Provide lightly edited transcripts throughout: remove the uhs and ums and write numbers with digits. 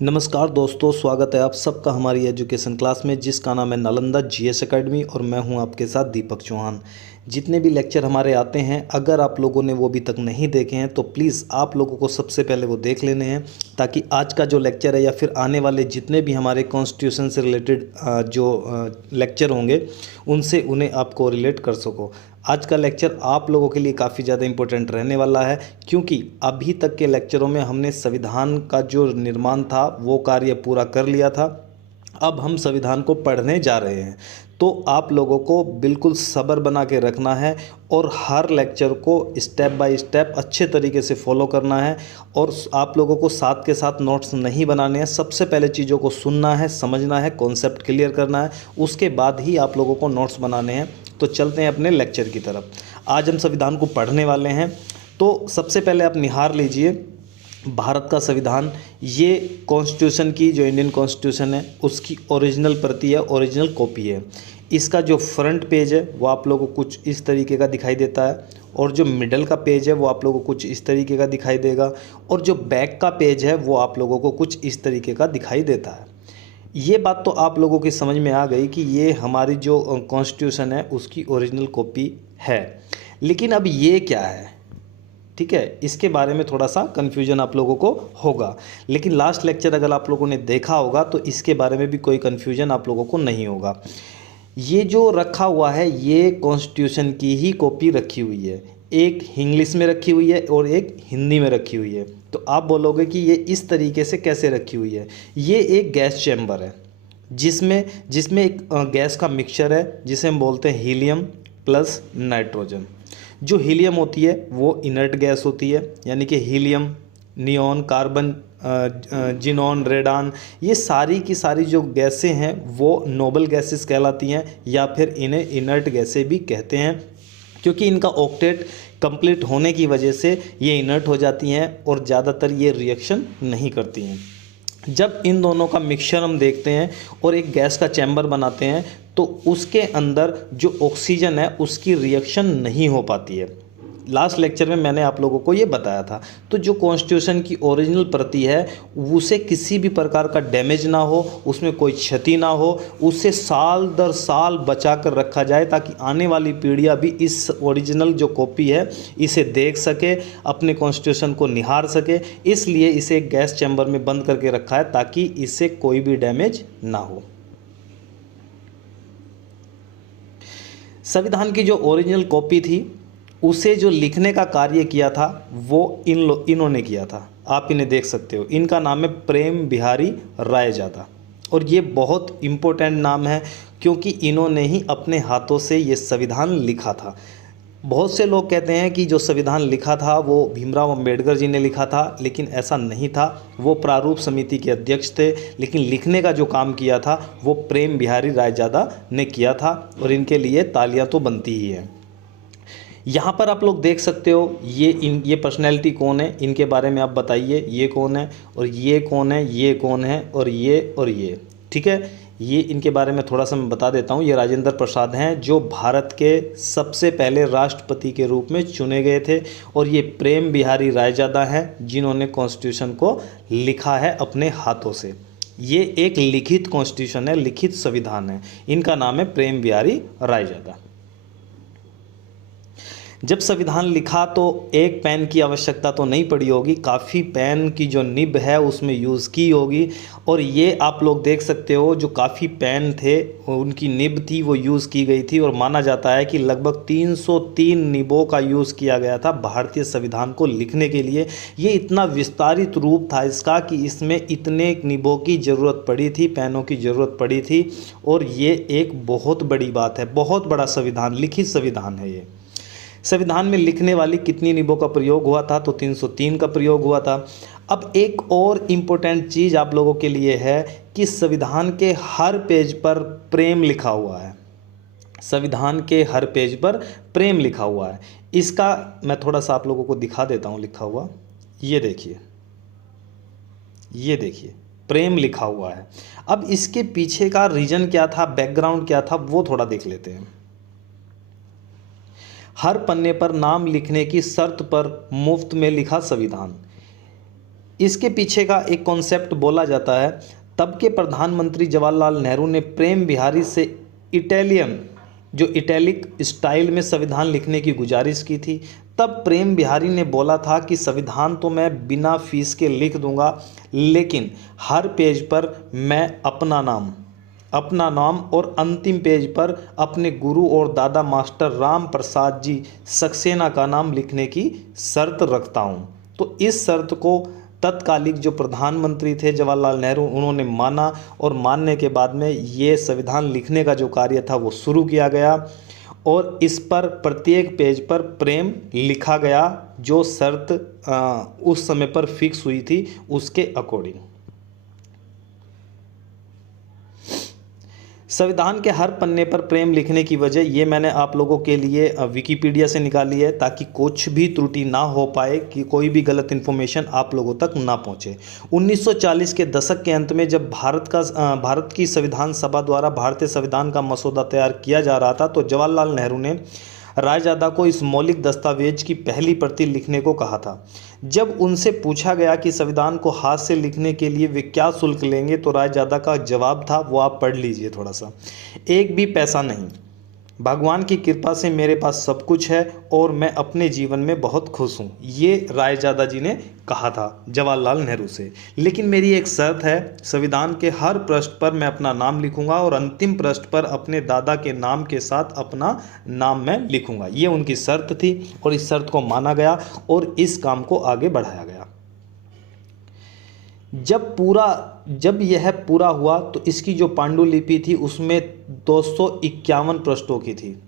नमस्कार दोस्तों, स्वागत है आप सबका हमारी एजुकेशन क्लास में जिसका नाम है नालंदा जीएस एकेडमी और मैं हूं आपके साथ दीपक चौहान। जितने भी लेक्चर हमारे आते हैं अगर आप लोगों ने वो अभी तक नहीं देखे हैं तो प्लीज़ आप लोगों को सबसे पहले वो देख लेने हैं ताकि आज का जो लेक्चर है या फिर आने वाले जितने भी हमारे कॉन्स्टिट्यूशन से रिलेटेड जो लेक्चर होंगे उनसे उन्हें आपको रिलेट कर सको। आज का लेक्चर आप लोगों के लिए काफ़ी ज़्यादा इम्पोर्टेंट रहने वाला है क्योंकि अभी तक के लेक्चरों में हमने संविधान का जो निर्माण था वो कार्य पूरा कर लिया था। अब हम संविधान को पढ़ने जा रहे हैं तो आप लोगों को बिल्कुल सब्र बना के रखना है और हर लेक्चर को स्टेप बाय स्टेप अच्छे तरीके से फॉलो करना है। और आप लोगों को साथ के साथ नोट्स नहीं बनाने हैं। सबसे पहले चीज़ों को सुनना है, समझना है, कॉन्सेप्ट क्लियर करना है, उसके बाद ही आप लोगों को नोट्स बनाने हैं। तो चलते हैं अपने लेक्चर की तरफ। आज हम संविधान को पढ़ने वाले हैं। तो सबसे पहले आप निहार लीजिए भारत का संविधान। ये कॉन्स्टिट्यूशन की जो इंडियन कॉन्स्टिट्यूशन है उसकी ओरिजिनल प्रति है, ओरिजिनल कॉपी है। इसका जो फ्रंट पेज है वो आप लोगों को कुछ इस तरीके का दिखाई देता है और जो मिडल का पेज है वो आप लोगों को कुछ इस तरीके का दिखाई देगा और जो बैक का पेज है वो आप लोगों को कुछ इस तरीके का दिखाई देता है। ये बात तो आप लोगों की समझ में आ गई कि ये हमारी जो कॉन्स्टिट्यूशन है उसकी ओरिजिनल कॉपी है। लेकिन अब ये क्या है, ठीक है, इसके बारे में थोड़ा सा कन्फ्यूजन आप लोगों को होगा। लेकिन लास्ट लेक्चर अगर आप लोगों ने देखा होगा तो इसके बारे में भी कोई कन्फ्यूजन आप लोगों को नहीं होगा। ये जो रखा हुआ है ये कॉन्स्टिट्यूशन की ही कॉपी रखी हुई है। एक इंग्लिश में रखी हुई है और एक हिंदी में रखी हुई है। तो आप बोलोगे कि ये इस तरीके से कैसे रखी हुई है। ये एक गैस चैम्बर है जिसमें जिसमें एक गैस का मिक्सचर है जिसे हम बोलते हैं हीलियम प्लस नाइट्रोजन। जो हीलियम होती है वो इनर्ट गैस होती है, यानी कि helium, neon, carbon, xenon, radon, ये सारी की सारी जो गैसें हैं वो नोबल गैसेस कहलाती हैं या फिर इन्हें इनर्ट गैसें भी कहते हैं क्योंकि इनका ऑक्टेट कंप्लीट होने की वजह से ये इनर्ट हो जाती हैं और ज़्यादातर ये रिएक्शन नहीं करती हैं। जब इन दोनों का मिक्सचर हम देखते हैं और एक गैस का चैम्बर बनाते हैं तो उसके अंदर जो ऑक्सीजन है उसकी रिएक्शन नहीं हो पाती है। लास्ट लेक्चर में मैंने आप लोगों को ये बताया था। तो जो कॉन्स्टिट्यूशन की ओरिजिनल प्रति है उसे किसी भी प्रकार का डैमेज ना हो, उसमें कोई क्षति ना हो, उसे साल दर साल बचा कर रखा जाए ताकि आने वाली पीढ़ियां भी इस ओरिजिनल जो कॉपी है इसे देख सके, अपने कॉन्स्टिट्यूशन को निहार सके। इसलिए इसे एक गैस चैम्बर में बंद करके रखा है ताकि इससे कोई भी डैमेज ना हो। संविधान की जो ओरिजिनल कॉपी थी उसे जो लिखने का कार्य किया था वो इन्होंने किया था। आप इन्हें देख सकते हो, इनका नाम है प्रेम बिहारी रायजादा और ये बहुत इम्पोर्टेंट नाम है क्योंकि इन्होंने ही अपने हाथों से ये संविधान लिखा था। बहुत से लोग कहते हैं कि जो संविधान लिखा था वो भीमराव अंबेडकर जी ने लिखा था, लेकिन ऐसा नहीं था। वो प्रारूप समिति के अध्यक्ष थे, लेकिन लिखने का जो काम किया था वो प्रेम बिहारी रायजादा ने किया था और इनके लिए तालियां तो बनती ही हैं। यहाँ पर आप लोग देख सकते हो ये पर्सनैलिटी कौन है, इनके बारे में आप बताइए। ये कौन है और ये कौन है, ये कौन है और ये, ठीक है। ये इनके बारे में थोड़ा सा मैं बता देता हूँ। ये राजेंद्र प्रसाद हैं जो भारत के सबसे पहले राष्ट्रपति के रूप में चुने गए थे और ये प्रेम बिहारी रायजादा हैं जिन्होंने कॉन्स्टिट्यूशन को लिखा है अपने हाथों से। ये एक लिखित कॉन्स्टिट्यूशन है, लिखित संविधान है। इनका नाम है प्रेम बिहारी रायजादा। जब संविधान लिखा तो एक पेन की आवश्यकता तो नहीं पड़ी होगी, काफ़ी पेन की जो निब है उसमें यूज़ की होगी। और ये आप लोग देख सकते हो जो काफ़ी पेन थे उनकी निब थी वो यूज़ की गई थी और माना जाता है कि लगभग 303 निबों का यूज़ किया गया था भारतीय संविधान को लिखने के लिए। ये इतना विस्तारित रूप था इसका कि इसमें इतने निबों की ज़रूरत पड़ी थी, पेनों की ज़रूरत पड़ी थी। और ये एक बहुत बड़ी बात है, बहुत बड़ा संविधान, लिखित संविधान है ये। संविधान में लिखने वाली कितनी निबों का प्रयोग हुआ था तो 303 का प्रयोग हुआ था। अब एक और इम्पोर्टेंट चीज़ आप लोगों के लिए है कि संविधान के हर पेज पर प्रेम लिखा हुआ है। संविधान के हर पेज पर प्रेम लिखा हुआ है। इसका मैं थोड़ा सा आप लोगों को दिखा देता हूँ लिखा हुआ। ये देखिए, ये देखिए प्रेम लिखा हुआ है। अब इसके पीछे का रीज़न क्या था, बैकग्राउंड क्या था, वो थोड़ा देख लेते हैं। हर पन्ने पर नाम लिखने की शर्त पर मुफ्त में लिखा संविधान। इसके पीछे का एक कॉन्सेप्ट बोला जाता है, तब के प्रधानमंत्री जवाहरलाल नेहरू ने प्रेम बिहारी से इटालियन जो इटैलिक स्टाइल में संविधान लिखने की गुजारिश की थी। तब प्रेम बिहारी ने बोला था कि संविधान तो मैं बिना फीस के लिख दूंगा, लेकिन हर पेज पर मैं अपना नाम और अंतिम पेज पर अपने गुरु और दादा मास्टर राम प्रसाद जी सक्सेना का नाम लिखने की शर्त रखता हूँ। तो इस शर्त को तत्कालिक जो प्रधानमंत्री थे जवाहरलाल नेहरू, उन्होंने माना और मानने के बाद में ये संविधान लिखने का जो कार्य था वो शुरू किया गया और इस पर प्रत्येक पेज पर प्रेम लिखा गया, जो शर्त उस समय पर फिक्स हुई थी उसके अकॉर्डिंग। संविधान के हर पन्ने पर प्रेम लिखने की वजह ये मैंने आप लोगों के लिए विकिपीडिया से निकाली है, ताकि कुछ भी त्रुटि ना हो पाए, कि कोई भी गलत इन्फॉर्मेशन आप लोगों तक ना पहुंचे। 1940 के दशक के अंत में जब भारत की संविधान सभा द्वारा भारतीय संविधान का मसौदा तैयार किया जा रहा था, तो जवाहरलाल नेहरू ने रायजादा को इस मौलिक दस्तावेज की पहली प्रति लिखने को कहा था। जब उनसे पूछा गया कि संविधान को हाथ से लिखने के लिए वे क्या शुल्क लेंगे, तो रायजादा का जवाब था, वो आप पढ़ लीजिए थोड़ा सा, एक भी पैसा नहीं, भगवान की कृपा से मेरे पास सब कुछ है और मैं अपने जीवन में बहुत खुश हूँ। ये रायजादा जी ने कहा था जवाहरलाल नेहरू से। लेकिन मेरी एक शर्त है, संविधान के हर पृष्ठ पर मैं अपना नाम लिखूंगा और अंतिम पृष्ठ पर अपने दादा के नाम के साथ अपना नाम मैं लिखूंगा। ये उनकी शर्त थी और इस शर्त को माना गया और इस काम को आगे बढ़ाया गया। जब यह पूरा हुआ तो इसकी जो पांडुलिपि थी उसमें 251 पृष्ठों की थी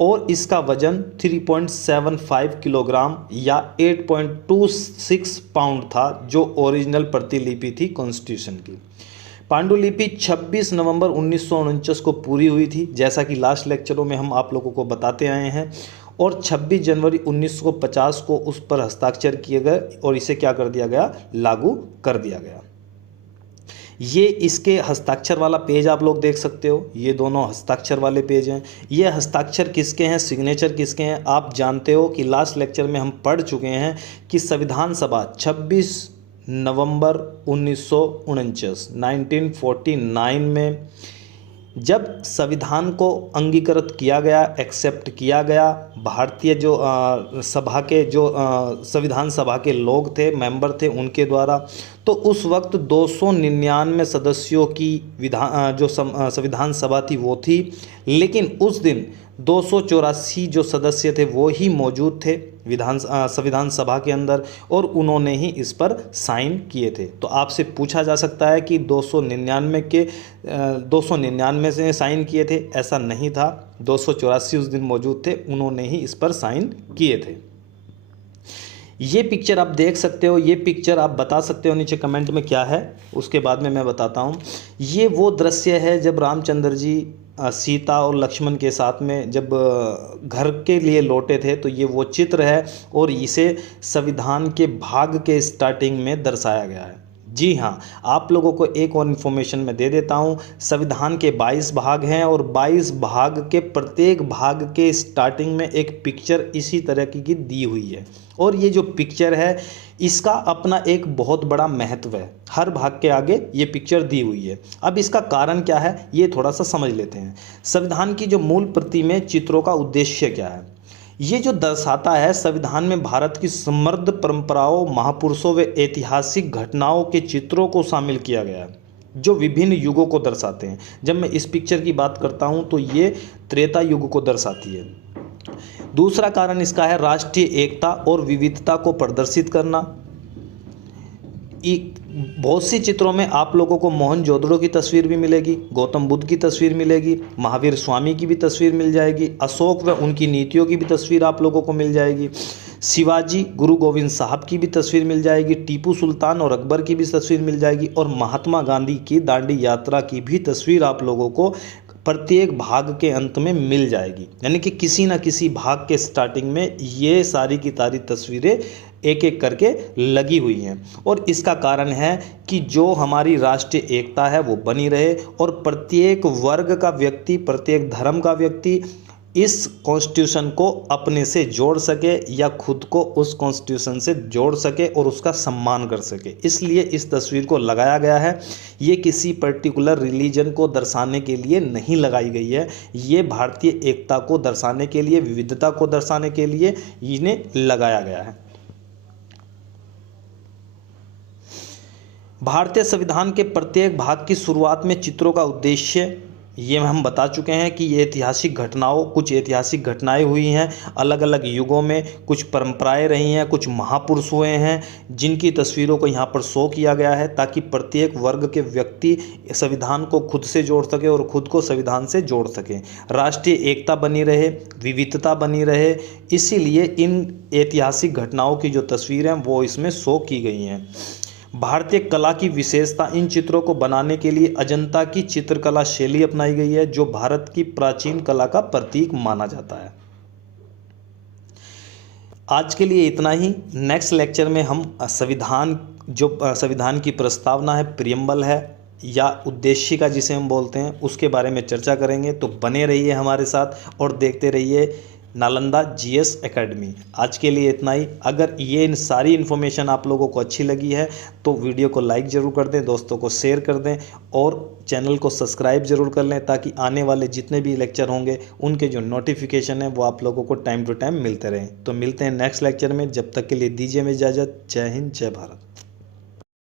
और इसका वजन 3.75 किलोग्राम या 8.26 पाउंड था, जो ओरिजिनल प्रतिलिपि थी कॉन्स्टिट्यूशन की। पांडुलिपि 26 नवंबर 1949 को पूरी हुई थी, जैसा कि लास्ट लेक्चरों में हम आप लोगों को बताते आए हैं, और 26 जनवरी 1950 को उस पर हस्ताक्षर किए गए और इसे क्या कर दिया गया, लागू कर दिया गया। ये इसके हस्ताक्षर वाला पेज आप लोग देख सकते हो, ये दोनों हस्ताक्षर वाले पेज हैं। ये हस्ताक्षर किसके हैं, सिग्नेचर किसके हैं, आप जानते हो कि लास्ट लेक्चर में हम पढ़ चुके हैं कि संविधान सभा 26 नवंबर 1949 में जब संविधान को अंगीकृत किया गया, एक्सेप्ट किया गया, भारतीय जो सभा के जो संविधान सभा के लोग थे, मेंबर थे, उनके द्वारा, तो उस वक्त 299 सदस्यों की संविधान सभा थी वो थी, लेकिन उस दिन 284 जो सदस्य थे वो ही मौजूद थे संविधान सभा के अंदर और उन्होंने ही इस पर साइन किए थे। तो आपसे पूछा जा सकता है कि 299 से साइन किए थे, ऐसा नहीं था, 284 उस दिन मौजूद थे, उन्होंने ही इस पर साइन किए थे। ये पिक्चर आप देख सकते हो, ये पिक्चर आप बता सकते हो नीचे कमेंट में क्या है, उसके बाद में मैं बताता हूँ। ये वो दृश्य है जब रामचंद्र जी सीता और लक्ष्मण के साथ में जब घर के लिए लौटे थे, तो ये वो चित्र है और इसे संविधान के भाग के स्टार्टिंग में दर्शाया गया है। जी हाँ, आप लोगों को एक और इन्फॉर्मेशन मैं दे देता हूँ। संविधान के 22 भाग हैं और 22 भाग के प्रत्येक भाग के स्टार्टिंग में एक पिक्चर इसी तरह की दी हुई है और ये जो पिक्चर है इसका अपना एक बहुत बड़ा महत्व है। हर भाग के आगे ये पिक्चर दी हुई है। अब इसका कारण क्या है ये थोड़ा सा समझ लेते हैं। संविधान की जो मूल प्रति में चित्रों का उद्देश्य क्या है, ये जो दर्शाता है संविधान में भारत की समृद्ध परंपराओं, महापुरुषों व ऐतिहासिक घटनाओं के चित्रों को शामिल किया गया है जो विभिन्न युगों को दर्शाते हैं। जब मैं इस पिक्चर की बात करता हूँ तो ये त्रेता युग को दर्शाती है। दूसरा कारण इसका है राष्ट्रीय एकता और विविधता को प्रदर्शित करना। बहुत सी चित्रों में आप लोगों को मोहनजोदड़ो की तस्वीर भी मिलेगी, गौतम बुद्ध की तस्वीर मिलेगी, महावीर स्वामी की भी तस्वीर मिल जाएगी, अशोक व उनकी नीतियों की भी तस्वीर आप लोगों को मिल जाएगी, शिवाजी, गुरु गोविंद साहब की भी तस्वीर मिल जाएगी, टीपू सुल्तान और अकबर की भी तस्वीर मिल जाएगी और महात्मा गांधी की दांडी यात्रा की भी तस्वीर आप लोगों को प्रत्येक भाग के अंत में मिल जाएगी। यानी कि किसी न किसी भाग के स्टार्टिंग में ये सारी की सारी तस्वीरें एक एक करके लगी हुई हैं और इसका कारण है कि जो हमारी राष्ट्रीय एकता है वो बनी रहे और प्रत्येक वर्ग का व्यक्ति, प्रत्येक धर्म का व्यक्ति इस कॉन्स्टिट्यूशन को अपने से जोड़ सके या खुद को उस कॉन्स्टिट्यूशन से जोड़ सके और उसका सम्मान कर सके, इसलिए इस तस्वीर को लगाया गया है। ये किसी पर्टिकुलर रिलीजन को दर्शाने के लिए नहीं लगाई गई है, ये भारतीय एकता को दर्शाने के लिए, विविधता को दर्शाने के लिए इन्हें लगाया गया है। भारतीय संविधान के प्रत्येक भाग की शुरुआत में चित्रों का उद्देश्य ये हम बता चुके हैं कि ये ऐतिहासिक घटनाओं, कुछ ऐतिहासिक घटनाएं हुई हैं अलग अलग युगों में, कुछ परंपराएं रही हैं, कुछ महापुरुष हुए हैं जिनकी तस्वीरों को यहाँ पर शो किया गया है ताकि प्रत्येक वर्ग के व्यक्ति संविधान को खुद से जोड़ सके और खुद को संविधान से जोड़ सके, राष्ट्रीय एकता बनी रहे, विविधता बनी रहे। इसीलिए इन ऐतिहासिक घटनाओं की जो तस्वीरें हैं वो इसमें शो की गई हैं। भारतीय कला की विशेषता, इन चित्रों को बनाने के लिए अजंता की चित्रकला शैली अपनाई गई है जो भारत की प्राचीन कला का प्रतीक माना जाता है। आज के लिए इतना ही। नेक्स्ट लेक्चर में हम संविधान की प्रस्तावना है, प्रियम्बल है या उद्देशिका जिसे हम बोलते हैं, उसके बारे में चर्चा करेंगे। तो बने रहिए हमारे साथ और देखते रहिए नालंदा जीएस एकेडमी। आज के लिए इतना ही। अगर ये इन सारी इन्फॉर्मेशन आप लोगों को अच्छी लगी है तो वीडियो को लाइक ज़रूर कर दें, दोस्तों को शेयर कर दें और चैनल को सब्सक्राइब ज़रूर कर लें ताकि आने वाले जितने भी लेक्चर होंगे उनके जो नोटिफिकेशन है वो आप लोगों को टाइम टू टाइम मिलते रहें। तो मिलते हैं नेक्स्ट लेक्चर में, जब तक के लिए दीजिए हमें इजाज़त। जय हिंद, जय भारत।